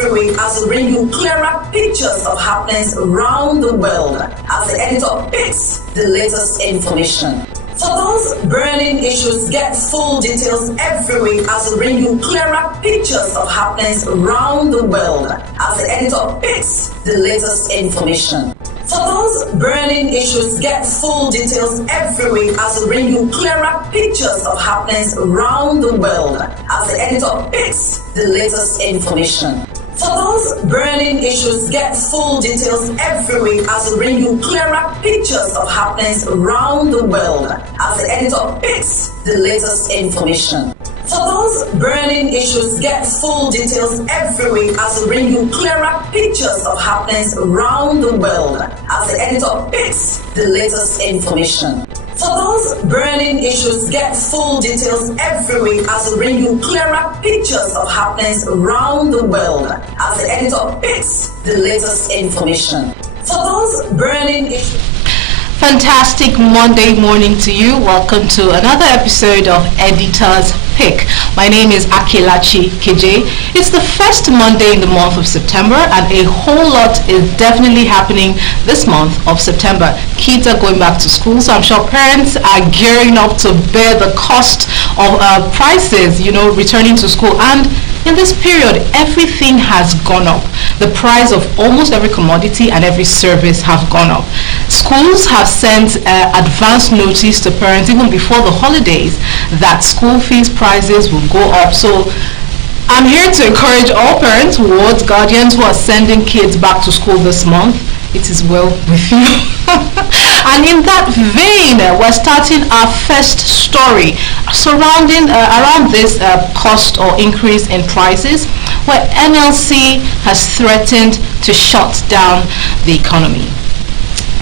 every week as we bring you clearer pictures of happenings around the world as the editor picks the latest information. For those burning issues, get full details every week as we bring you clearer pictures of happenings around the world as the editor picks the latest information. For those burning issues, get full details every week as we bring you clearer pictures of happenings around the world as the editor picks the latest information. For those burning issues, get full details every week as we bring you clearer pictures of happenings around the world as the editor picks the latest information. For those burning issues, get full details every week as we bring you clearer pictures of happenings around the world as the editor picks the latest information. For those burning issues, get full details every week as we bring you clearer pictures of happenings around the world as the editor picks the latest information. For those burning issues. Fantastic Monday morning to you. Welcome to another episode of Editor's Pick. My name is Akilachi KJ. It's the first Monday in the month of September, and a whole lot is definitely happening this month of September. Kids are going back to school, so I'm sure parents are gearing up to bear the cost of prices, returning to school. And in this period, everything has gone up. The price of almost every commodity and every service have gone up. Schools have sent advance notice to parents even before the holidays that school fees prices will go up. So I'm here to encourage all parents, wards, guardians who are sending kids back to school this month. It is well with you. And in that vein, we're starting our first story surrounding around this cost or increase in prices, where NLC has threatened to shut down the economy.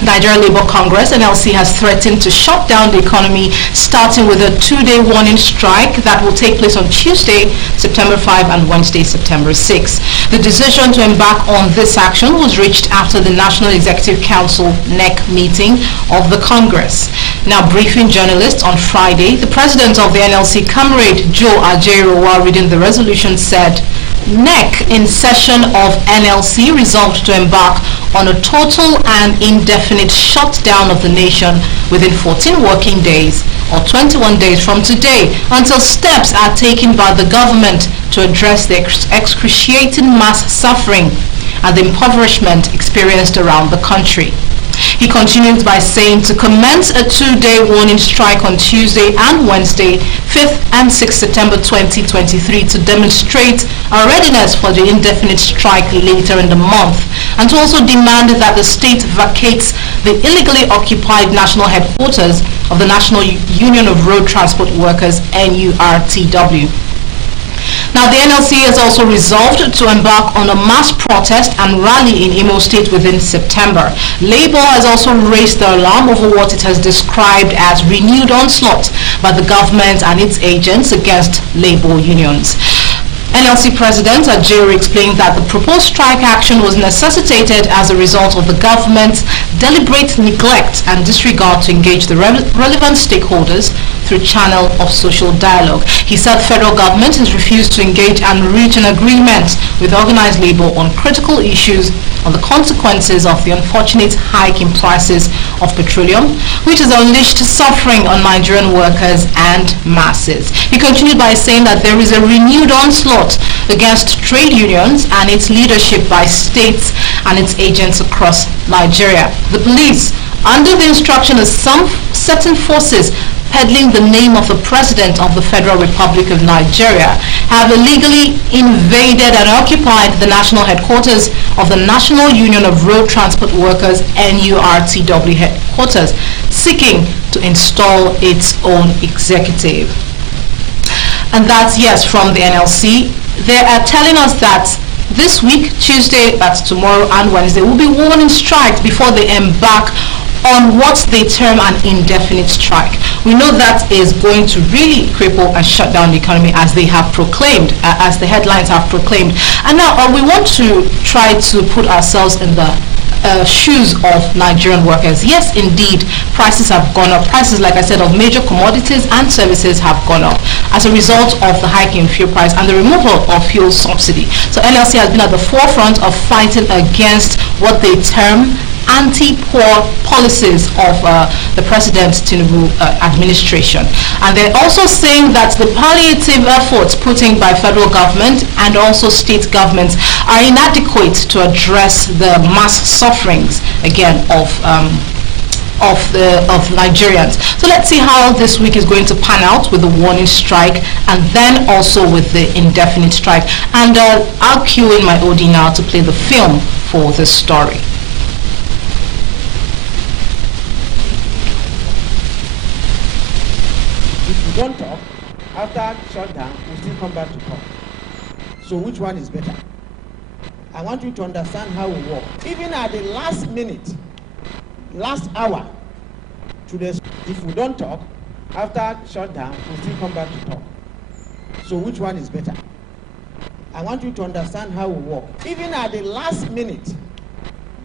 Nigeria Labour Congress, NLC, has threatened to shut down the economy, starting with a 2-day warning strike that will take place on Tuesday, September 5 and Wednesday, September 6. The decision to embark on this action was reached after the National Executive Council NEC meeting of the Congress. Now, briefing journalists on Friday, the president of the NLC, Comrade Joe Ajero, while reading the resolution, said, NEC in session of NLC resolved to embark on a total and indefinite shutdown of the nation within 14 working days or 21 days from today until steps are taken by the government to address the excruciating mass suffering and the impoverishment experienced around the country. He continued by saying to commence a 2-day warning strike on Tuesday and Wednesday, 5th and 6th September 2023 to demonstrate our readiness for the indefinite strike later in the month, and to also demand that the state vacates the illegally occupied national headquarters of the National Union of Road Transport Workers, NURTW. Now, the NLC has also resolved to embark on a mass protest and rally in Imo State within September. Labour has also raised the alarm over what it has described as renewed onslaught by the government and its agents against labour unions. NLC President Ajero explained that the proposed strike action was necessitated as a result of the government's deliberate neglect and disregard to engage the relevant stakeholders through channel of social dialogue. He said the federal government has refused to engage and reach an agreement with organized labor on critical issues on the consequences of the unfortunate hike in prices of petroleum, which has unleashed suffering on Nigerian workers and masses. He continued by saying that there is a renewed onslaught against trade unions and its leadership by states and its agents across Nigeria. The police, under the instruction of some certain forces peddling the name of the President of the Federal Republic of Nigeria, have illegally invaded and occupied the national headquarters of the National Union of Road Transport Workers, NURTW headquarters, seeking to install its own executive. And that's, yes, from the NLC. They are telling us that this week, Tuesday, that's tomorrow and Wednesday, will be warning strikes before they embark on what they term an indefinite strike. We know that is going to really cripple and shut down the economy, as they have proclaimed, as the headlines have proclaimed. And now we want to try to put ourselves in the shoes of Nigerian workers. Yes, indeed, prices have gone up. Prices, like I said, of major commodities and services have gone up as a result of the hike in fuel price and the removal of fuel subsidy. So NLC has been at the forefront of fighting against what they term anti-poor policies of the President Tinubu administration. And they're also saying that the palliative efforts put in by federal government and also state governments are inadequate to address the mass sufferings, again, of Nigerians. So let's see how this week is going to pan out with the warning strike and then also with the indefinite strike. And I'll cue in my OD now to play the film for this story. If we don't talk, after shutdown, we still come back to talk. So which one is better? I want you to understand how we work. Even at the last minute, last hour, if we don't talk, after shutdown, we still come back to talk. So which one is better? I want you to understand how we work. Even at the last minute,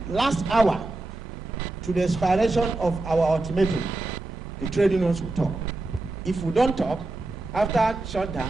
last hour, to the expiration of our ultimatum, the trade unions will talk. If we don't talk, after shutdown.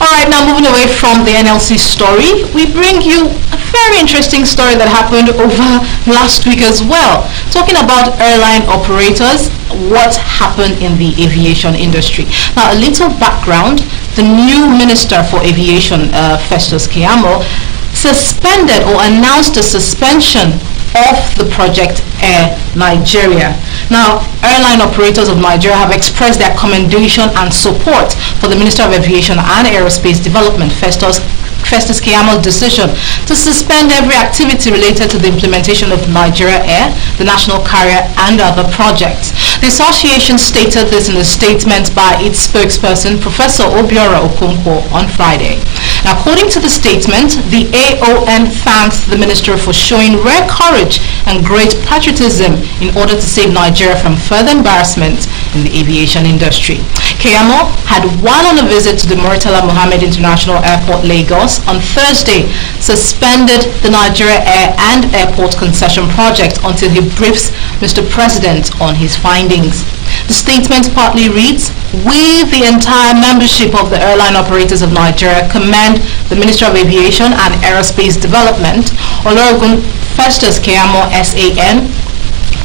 All right, now moving away from the NLC story, we bring you a very interesting story that happened over last week as well. Talking about airline operators, what happened in the aviation industry. Now, a little background, the new Minister for Aviation, Festus Keyamo, suspended or announced a suspension of the project Air Nigeria. Now, airline operators of Nigeria have expressed their commendation and support for the Minister of Aviation and Aerospace Development, Festus Keyamo's decision to suspend every activity related to the implementation of Nigeria Air, the national carrier, and other projects. The association stated this in a statement by its spokesperson, Professor Obiora Okonkwo, on Friday. Now, according to the statement, the AON thanks the minister for showing rare courage and great patriotism in order to save Nigeria from further embarrassment in the aviation industry. Keyamo had while on a visit to the Murtala Mohammed International Airport, Lagos, on Thursday, suspended the Nigeria Air and Airport Concession Project until he briefs Mr. President on his findings. The statement partly reads, "We, the entire membership of the airline operators of Nigeria, commend the Minister of Aviation and Aerospace Development, Ologun Festus Keyamo SAN,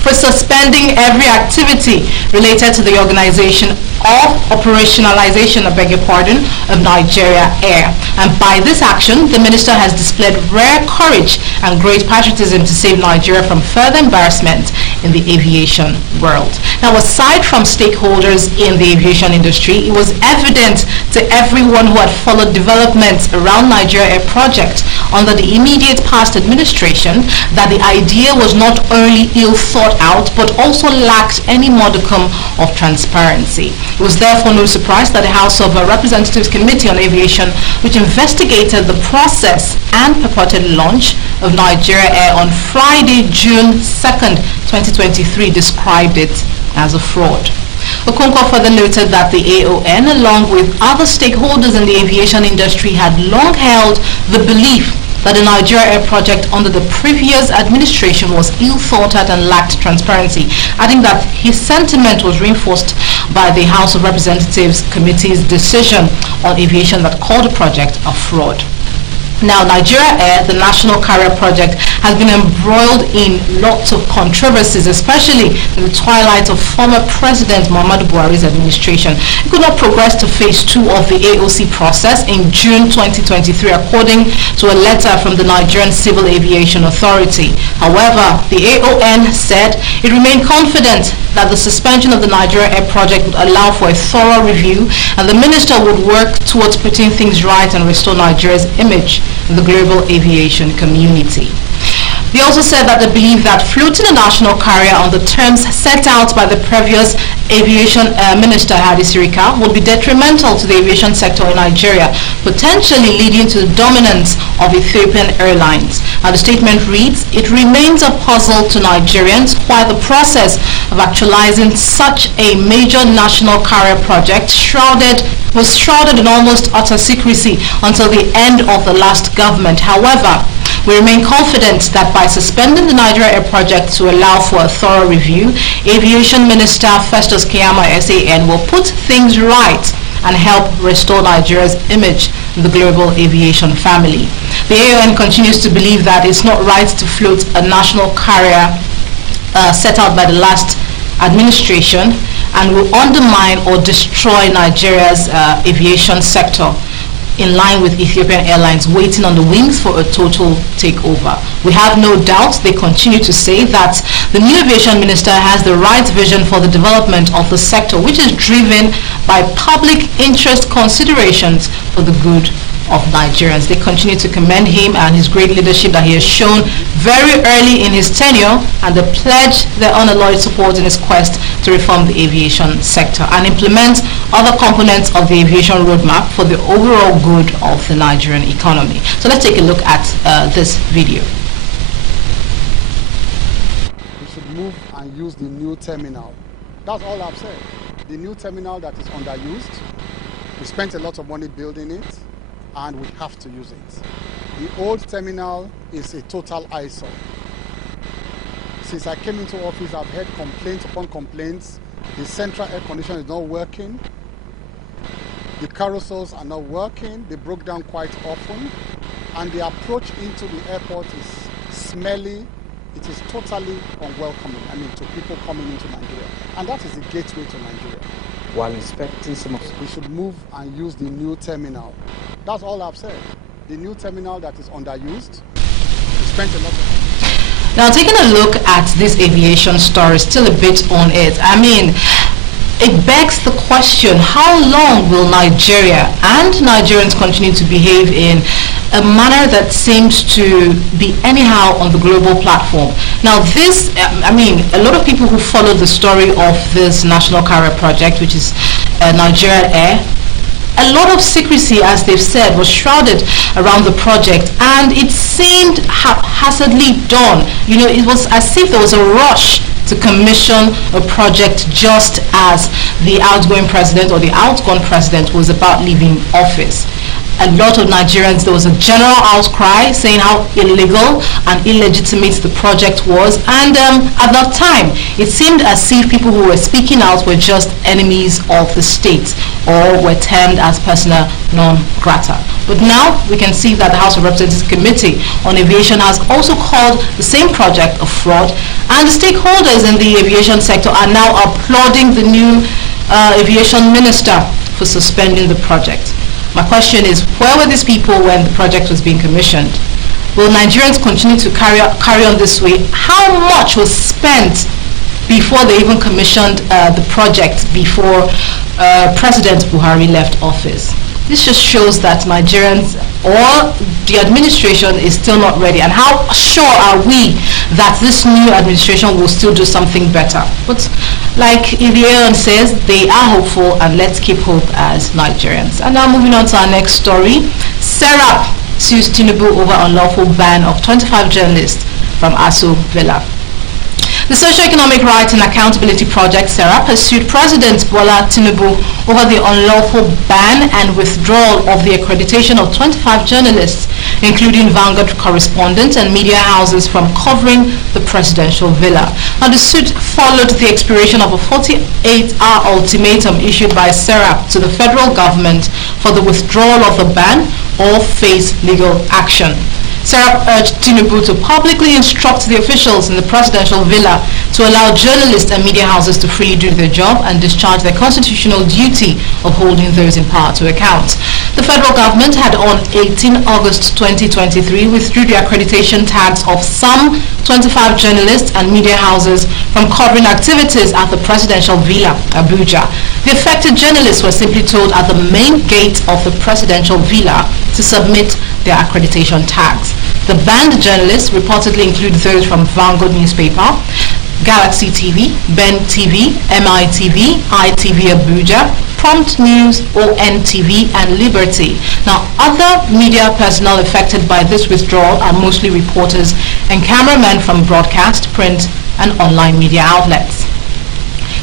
for suspending every activity related to the organization of operationalization, of Nigeria Air. And by this action, the minister has displayed rare courage and great patriotism to save Nigeria from further embarrassment in the aviation world." Now, aside from stakeholders in the aviation industry, it was evident to everyone who had followed developments around Nigeria Air project under the immediate past administration that the idea was not only ill thought out, but also lacked any modicum of transparency. It was therefore no surprise that the House of Representatives Committee on Aviation, which investigated the process and purported launch of Nigeria Air on Friday, June 2nd, 2023, described it as a fraud. Okonkwo further noted that the AON, along with other stakeholders in the aviation industry, had long held the belief that the Nigeria Air project under the previous administration was ill thought out and lacked transparency, adding that his sentiment was reinforced by the House of Representatives Committee's decision on aviation that called the project a fraud. Now, Nigeria Air, the national carrier project, has been embroiled in lots of controversies, especially in the twilight of former President Muhammadu Buhari's administration. It could not progress to phase 2 of the AOC process in June 2023, according to a letter from the Nigerian Civil Aviation Authority. However, the AON said it remained confident that the suspension of the Nigeria Air project would allow for a thorough review, and the minister would work towards putting things right and restore Nigeria's image in the global aviation community. They also said that they believe that floating a national carrier on the terms set out by the previous aviation minister, Hadi Sirika, would be detrimental to the aviation sector in Nigeria, potentially leading to the dominance of Ethiopian Airlines. Now, the statement reads, "It remains a puzzle to Nigerians why the process of actualizing such a major national carrier project was shrouded in almost utter secrecy until the end of the last government. However, We remain confident that by suspending the Nigeria Air project to allow for a thorough review, Aviation Minister Festus Keyamo SAN will put things right and help restore Nigeria's image in the global aviation family. The AON continues to believe that it's not right to float a national carrier set out by the last administration and will undermine or destroy Nigeria's aviation sector, in line with Ethiopian Airlines waiting on the wings for a total takeover. We have no doubt, they continue to say, that the new aviation minister has the right vision for the development of the sector, which is driven by public interest considerations for the good of Nigerians. They continue to commend him and his great leadership that he has shown very early in his tenure, and they pledge their unalloyed support in his quest to reform the aviation sector and implement other components of the aviation roadmap for the overall good of the Nigerian economy. So let's take a look at this video. We should move and use the new terminal. That's all I've said. The new terminal that is underused. We spent a lot of money building it, and we have to use it. The old terminal is a total eyesore. Since I came into office, I've heard complaints upon complaints. The central air conditioner is not working. The carousels are not working. They broke down quite often. And the approach into the airport is smelly. It is totally unwelcoming, to people coming into Nigeria. And that is the gateway to Nigeria. While inspecting some of... We should move and use the new terminal. That's all I've said. The new terminal that is underused. We spent a lot of... Now, taking a look at this aviation story, still a bit on it. It begs the question, how long will Nigeria and Nigerians continue to behave in a manner that seems to be anyhow on the global platform? Now this, a lot of people who follow the story of this national carrier project, which is Nigeria Air, a lot of secrecy, as they've said, was shrouded around the project, and it seemed haphazardly done. It was as if there was a rush to commission a project just as the outgoing president or the outgone president was about leaving office. A lot of Nigerians, there was a general outcry saying how illegal and illegitimate the project was, and at that time it seemed as if people who were speaking out were just enemies of the state or were termed as persona non grata. But now we can see that the House of Representatives Committee on Aviation has also called the same project a fraud, and the stakeholders in the aviation sector are now applauding the new aviation minister for suspending the project. My question is, where were these people when the project was being commissioned? Will Nigerians continue to carry on this way? How much was spent before they even commissioned the project before President Buhari left office? This just shows that Nigerians or the administration is still not ready. And how sure are we that this new administration will still do something better? But like Ilion says, they are hopeful, and let's keep hope as Nigerians. And now moving on to our next story. Serap sues Tinubu over unlawful ban of 25 journalists from Aso Villa. The Socio-Economic Rights and Accountability Project, SERAP, has sued President Bola Tinubu over the unlawful ban and withdrawal of the accreditation of 25 journalists, including Vanguard correspondents and media houses, from covering the presidential villa. Now, the suit followed the expiration of a 48-hour ultimatum issued by SERAP to the federal government for the withdrawal of the ban or face legal action. SERAP urged Tinubu to publicly instruct the officials in the presidential villa to allow journalists and media houses to freely do their job and discharge their constitutional duty of holding those in power to account. The federal government had on 18 August 2023 withdrew the accreditation tags of some 25 journalists and media houses from covering activities at the presidential villa, Abuja. The affected journalists were simply told at the main gate of the presidential villa to submit their accreditation tags. The banned journalists reportedly include those from Vanguard newspaper, Galaxy TV, Ben TV, MITV, ITV Abuja, Prompt News, ONTV, and Liberty. Now, other media personnel affected by this withdrawal are mostly reporters and cameramen from broadcast, print, and online media outlets.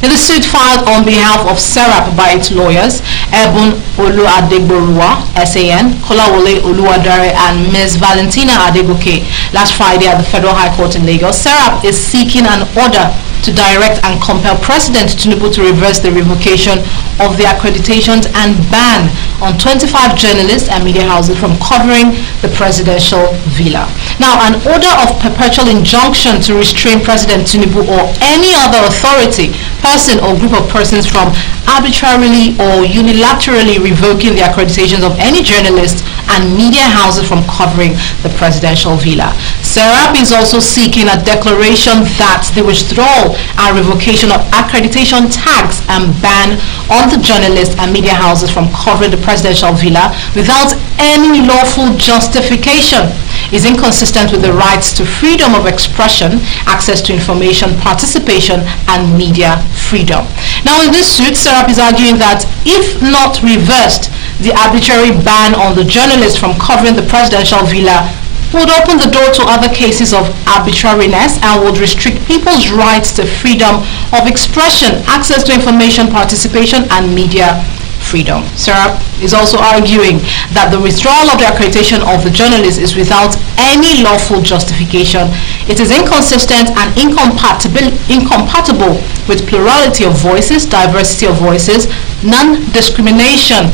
In the suit filed on behalf of Serap by its lawyers, Ebun Oluadegboruwa, SAN, Kolawole Oluwadare, and Ms. Valentina Adegoke, last Friday at the Federal High Court in Lagos, Serap is seeking an order to direct and compel President Tinubu to reverse the revocation of the accreditations and ban on 25 journalists and media houses from covering the presidential villa. Now, an order of perpetual injunction to restrain President Tinubu or any other authority, person or group of persons from arbitrarily or unilaterally revoking the accreditations of any journalists and media houses from covering the presidential villa. Serap is also seeking a declaration that the withdrawal and revocation of accreditation tags and ban on the journalists and media houses from covering the presidential villa without any lawful justification is inconsistent with the rights to freedom of expression, access to information, participation, and media freedom. Now, in this suit, Serap is arguing that if not reversed, the arbitrary ban on the journalists from covering the presidential villa would open the door to other cases of arbitrariness and would restrict people's rights to freedom of expression, access to information, participation, and media freedom. Serap is also arguing that the withdrawal of the accreditation of the journalists is without any lawful justification. It is inconsistent and incompatible with plurality of voices, diversity of voices, non-discrimination,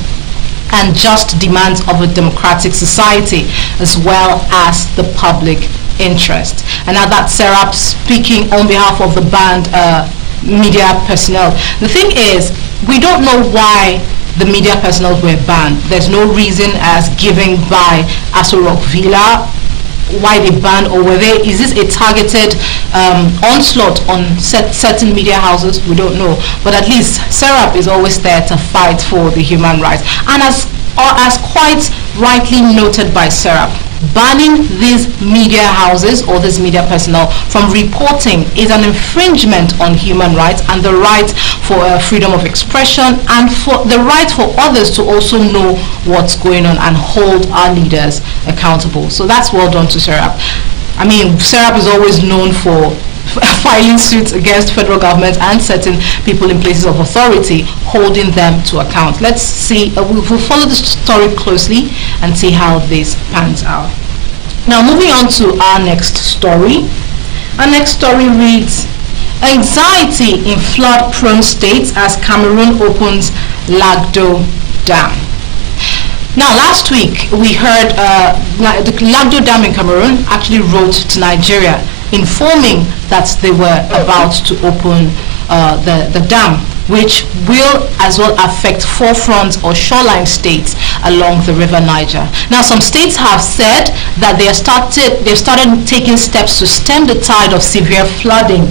and just demands of a democratic society, as well as the public interest. And now that's Serap speaking on behalf of the banned media personnel. The thing is, we don't know why the media personnel were banned. There's no reason as given by Aso Rock Villa why they banned, or is this a targeted onslaught on certain media houses? We don't know. But at least Serap is always there to fight for the human rights. And as quite rightly noted by Serap, banning these media houses or this media personnel from reporting is an infringement on human rights and the right for freedom of expression and for the right for others to also know what's going on and hold our leaders accountable. So that's well done to Serap. I mean, Serap is always known for filing suits against federal government and certain people in places of authority, holding them to account. Let's see, we'll follow the story closely and see how this pans out. Now, moving on to our next story. Our next story reads, anxiety in flood-prone states as Cameroon opens Lagdo Dam. Now, last week we heard the Lagdo Dam in Cameroon actually wrote to Nigeria informing that they were about to open the dam, which will as well affect forefront or shoreline states along the River Niger. Now, some states have said that they've started taking steps to stem the tide of severe flooding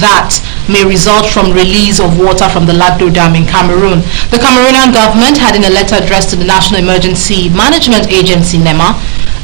that may result from release of water from the Lagdo Dam in Cameroon. The Cameroonian government had, in a letter addressed to the National Emergency Management Agency, NEMA,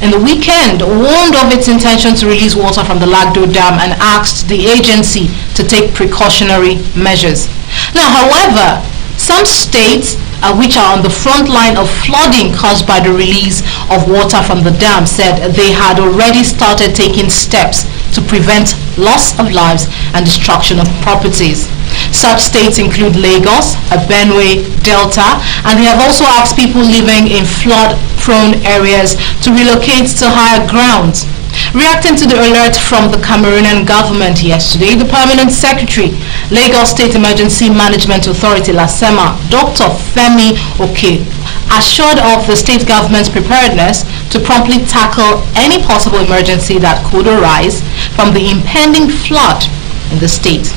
in the weekend, warned of its intention to release water from the Lagdo Dam and asked the agency to take precautionary measures. Now, however, some states which are on the front line of flooding caused by the release of water from the dam said they had already started taking steps to prevent loss of lives and destruction of properties. Such states include Lagos, Benue, Delta, and they have also asked people living in flood-prone areas to relocate to higher grounds. Reacting to the alert from the Cameroonian government yesterday, the Permanent Secretary, Lagos State Emergency Management Authority, LASEMA, Dr. Femi Oke, assured of the state government's preparedness to promptly tackle any possible emergency that could arise from the impending flood in the state.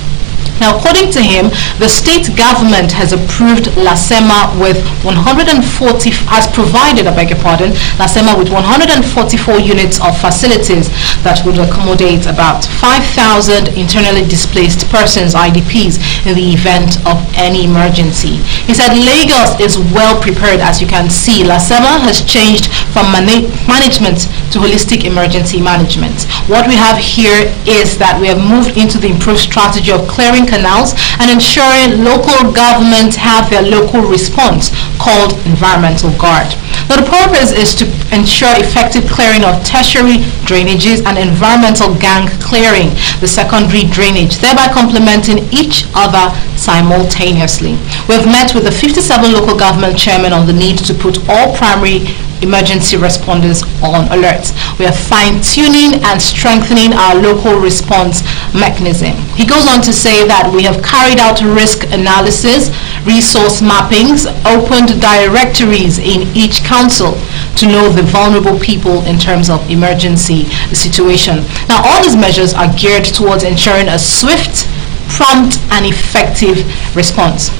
Now, according to him, the state government has approved LASEMA with 144 units of facilities that would accommodate about 5,000 internally displaced persons, IDPs, in the event of any emergency. He said Lagos is well prepared. As you can see, LASEMA has changed from management to holistic emergency management. What we have here is that we have moved into the improved strategy of clearing building canals, and ensuring local governments have their local response called Environmental Guard. Now, the purpose is to ensure effective clearing of tertiary drainages and environmental gang clearing, the secondary drainage, thereby complementing each other simultaneously. We've met with the 57 local government chairmen on the need to put all primary emergency responders on alert. We are fine-tuning and strengthening our local response mechanism. He goes on to say that we have carried out risk analysis, resource mappings, opened directories in each council to know the vulnerable people in terms of emergency situation. Now, all these measures are geared towards ensuring a swift, prompt, and effective response.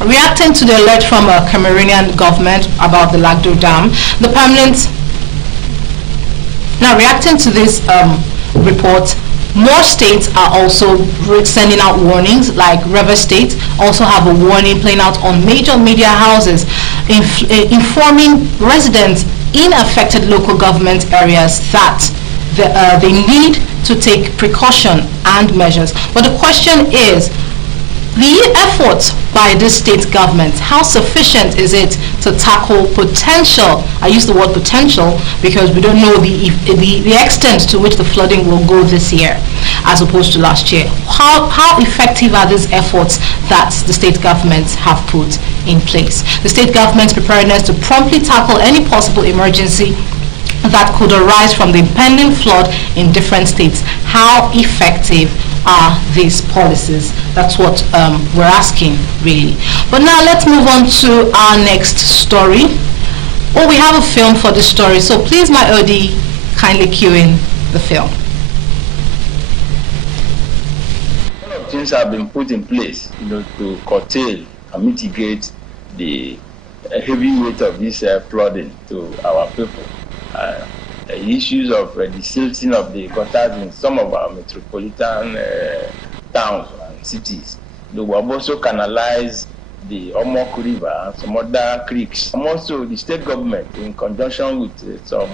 Reacting to the alert from a Cameroonian government about the Lagdo Dam, reacting to this report, more states are also sending out warnings, like River State also have a warning playing out on major media houses, informing residents in affected local government areas that they need to take precaution and measures. But the question is, the efforts by this state government, how sufficient is it to tackle potential? I use the word potential because we don't know the extent to which the flooding will go this year as opposed to last year. How effective are these efforts that the state governments have put in place? The state government's preparedness to promptly tackle any possible emergency that could arise from the impending flood in different states. How effective are these policies? That's what we're asking, really. But now let's move on to our next story. Oh, we have a film for this story, so please, my OD, kindly cue in the film. A lot of things have been put in place, to curtail and mitigate the heavy weight of this flooding to our people. Issues of the silting of the gutters in some of our metropolitan towns and cities. We have also canalized the Omok River and some other creeks. And also the state government, in conjunction with some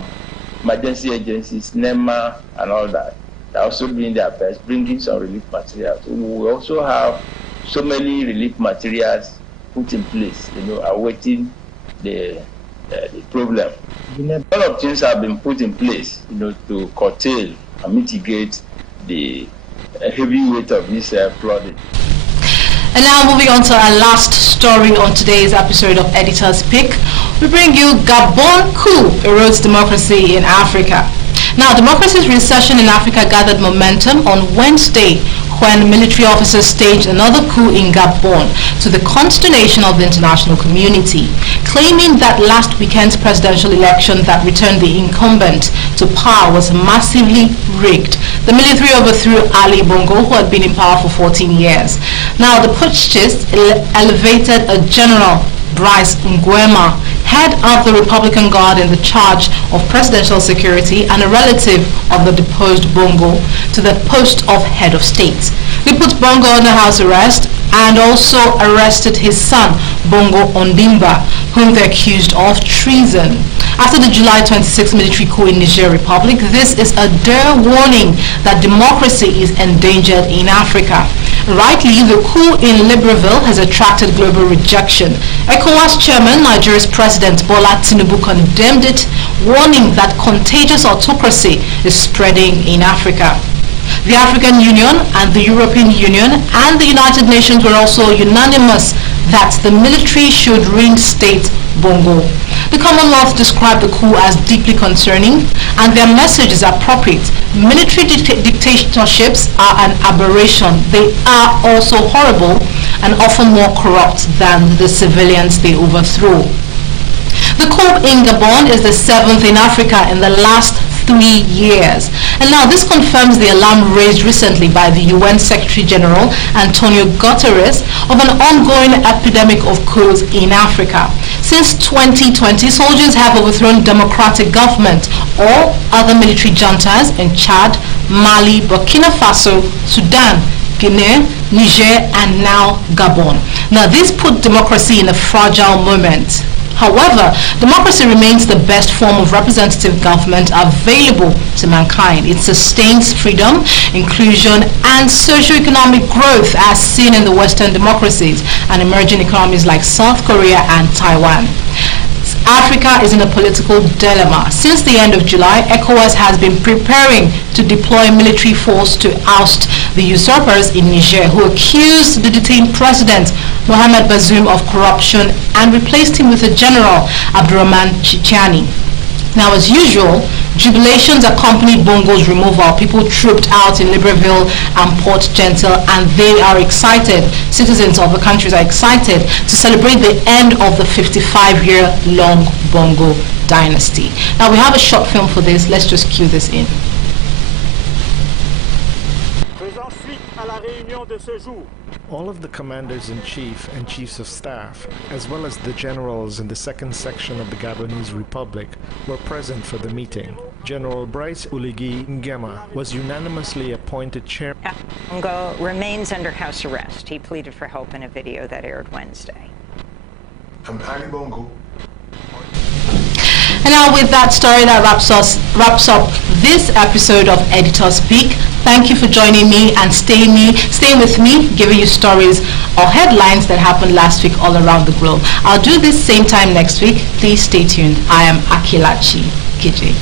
emergency agencies, NEMA and all that, are also doing their best, bringing some relief materials. We also have so many relief materials put in place, awaiting the problem. A lot of things have been put in place, to curtail and mitigate the heavy weight of this flooding. And now moving on to our last story on today's episode of Editor's Pick, we bring you Gabon coup erodes democracy in Africa. Now, democracy's recession in Africa gathered momentum on Wednesday when military officers staged another coup in Gabon, to the consternation of the international community, claiming that last weekend's presidential election that returned the incumbent to power was massively rigged. The military overthrew Ali Bongo, who had been in power for 14 years. Now, the putschists elevated a general, Brice Nguema, head of the Republican Guard in the charge of presidential security and a relative of the deposed Bongo, to the post of head of state. They put Bongo under house arrest and also arrested his son, Bongo Ondimba, whom they accused of treason. After the July 26 military coup in Niger Republic, this is a dire warning that democracy is endangered in Africa. Rightly, the coup in Libreville has attracted global rejection. ECOWAS chairman, Nigeria's President Bola Tinubu, condemned it, warning that contagious autocracy is spreading in Africa. The African Union and the European Union and the United Nations were also unanimous that the military should reinstate Bongo. The Commonwealth described the coup as deeply concerning, and their message is appropriate. Military dictatorships are an aberration. They are also horrible and often more corrupt than the civilians they overthrow. The coup in Gabon is the 7th in Africa in the last 3 years. And now this confirms the alarm raised recently by the UN Secretary General Antonio Guterres of an ongoing epidemic of coups in Africa. Since 2020, soldiers have overthrown democratic government or other military juntas in Chad, Mali, Burkina Faso, Sudan, Guinea, Niger, and now Gabon. Now this put democracy in a fragile moment. However, democracy remains the best form of representative government available to mankind. It sustains freedom, inclusion, and socio-economic growth as seen in the Western democracies and emerging economies like South Korea and Taiwan. Africa is in a political dilemma. Since the end of July, ECOWAS has been preparing to deploy military force to oust the usurpers in Niger who accused the detained president, Mohamed Bazoum, of corruption and replaced him with a general, Abdurrahman Chichani. Now, as usual, jubilations accompanied Bongo's removal. People trooped out in Libreville and Port Gentil, and they are excited. Citizens of the countries are excited to celebrate the end of the 55-year-long Bongo dynasty. Now, we have a short film for this. Let's just cue this in. All of the commanders-in-chief and chiefs of staff, as well as the generals in the second section of the Gabonese Republic, were present for the meeting. General Brice Oligui Nguema was unanimously appointed chairman. Bongo remains under house arrest. He pleaded for help in a video that aired Wednesday. I'm Ali Bongo. And now with that story, that wraps up this episode of Editor Speak. Thank you for joining me and staying with me, giving you stories or headlines that happened last week all around the globe. I'll do this same time next week. Please stay tuned. I am Akilachi KJ.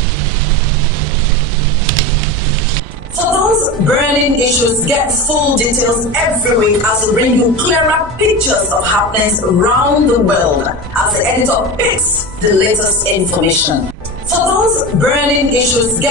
For those burning issues, get full details every week as we bring you clearer pictures of happenings around the world as the editor picks the latest information. For those burning issues, get